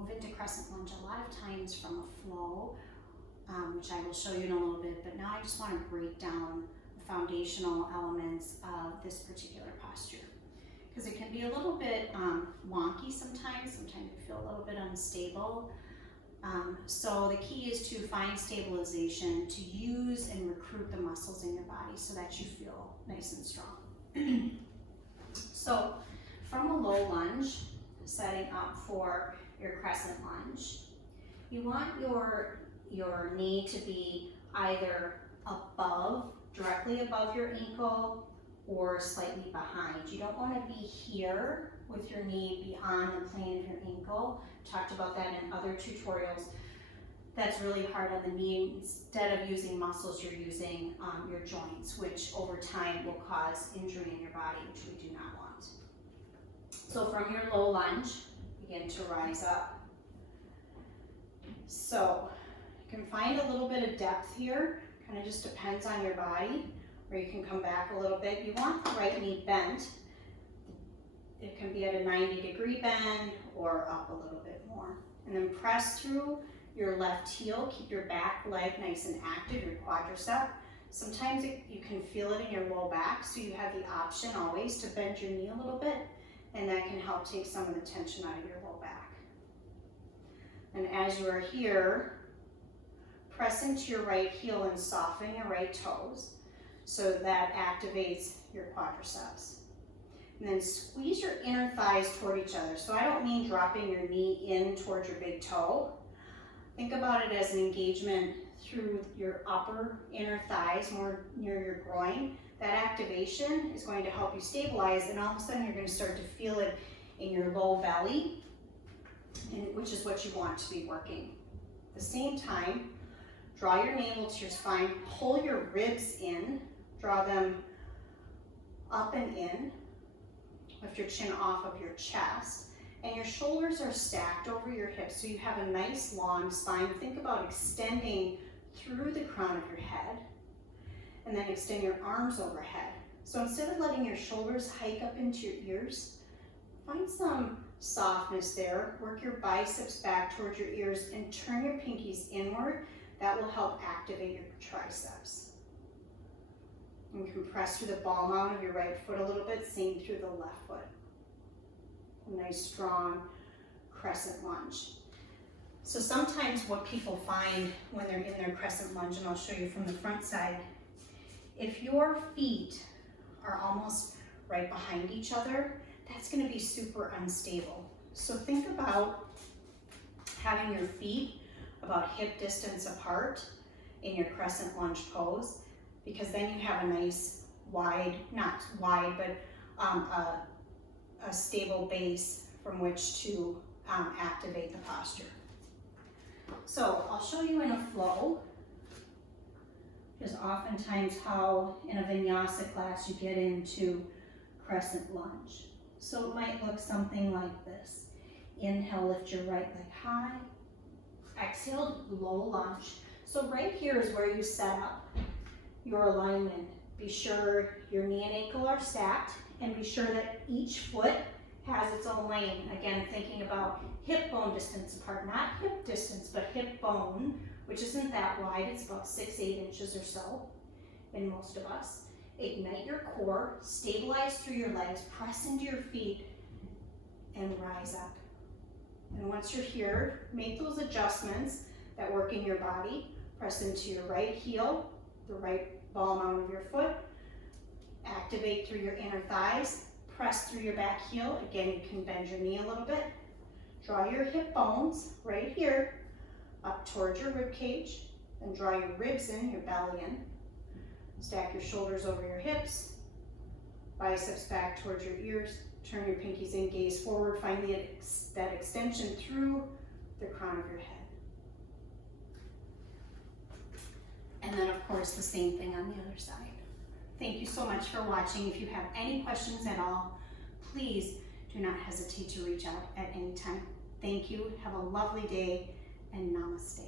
move into crescent lunge a lot of times from a flow, which I will show you in a little bit, but now I just want to break down the foundational elements of this particular posture. Because it can be a little bit wonky sometimes you feel a little bit unstable. So the key is to find stabilization, to use and recruit the muscles in your body so that you feel nice and strong. So from a low lunge, setting up for your crescent lunge, you want your knee to be either above, directly above your ankle, or slightly behind. You don't want to be here with your knee beyond the plane of your ankle. Talked about that in other tutorials. That's really hard on the knee. Instead of using muscles, you're using your joints, which over time will cause injury in your body, which we do not want. So from your low lunge, begin to rise up. So you can find a little bit of depth here. Kind of just depends on your body. Or you can come back a little bit. You want the right knee bent. It can be at a 90-degree bend or up a little bit more. And then press through your left heel. Keep your back leg nice and active, your quadricep. Sometimes you can feel it in your low back, so you have the option always to bend your knee a little bit, and that can help take some of the tension out of your low back. And as you are here, press into your right heel and soften your right toes. So that activates your quadriceps. And then squeeze your inner thighs toward each other. So I don't mean dropping your knee in towards your big toe. Think about it as an engagement through your upper inner thighs, more near your groin. That activation is going to help you stabilize, and all of a sudden you're going to start to feel it in your low belly, which is what you want to be working. At the same time, draw your navel to your spine, pull your ribs in, draw them up and in, lift your chin off of your chest, and your shoulders are stacked over your hips, so you have a nice long spine. Think about extending through the crown of your head, and then extend your arms overhead. So instead of letting your shoulders hike up into your ears, find some softness there. Work your biceps back towards your ears and turn your pinkies inward. That will help activate your triceps. And compress through the ball mount of your right foot a little bit, same through the left foot. A nice strong crescent lunge. So sometimes what people find when they're in their crescent lunge, and I'll show you from the front side, if your feet are almost right behind each other, that's going to be super unstable. So think about having your feet about hip distance apart in your crescent lunge pose, because then you have a nice wide, not wide, but a stable base from which to activate the posture. So I'll show you in a flow, because oftentimes how in a vinyasa class you get into crescent lunge. So it might look something like this. Inhale, lift your right leg high. Exhale, low lunge. So right here is where you set up your alignment. Be sure your knee and ankle are stacked, and be sure that each foot has its own lane. Again, thinking about hip bone distance apart, not hip distance, but hip bone, which isn't that wide. It's about 6-8 inches or so in most of us. Ignite your core, stabilize through your legs, press into your feet, and rise up. And once you're here, make those adjustments that work in your body. Press into your right heel, the right ball mount of your foot. Activate through your inner thighs. Press through your back heel. Again, you can bend your knee a little bit. Draw your hip bones right here up towards your rib cage. Then draw your ribs in, your belly in. Stack your shoulders over your hips. Biceps back towards your ears. Turn your pinkies in, gaze forward. Find that extension through the crown of your head. And then, of course, the same thing on the other side. Thank you so much for watching. If you have any questions at all, please do not hesitate to reach out at any time. Thank you. Have a lovely day, and namaste.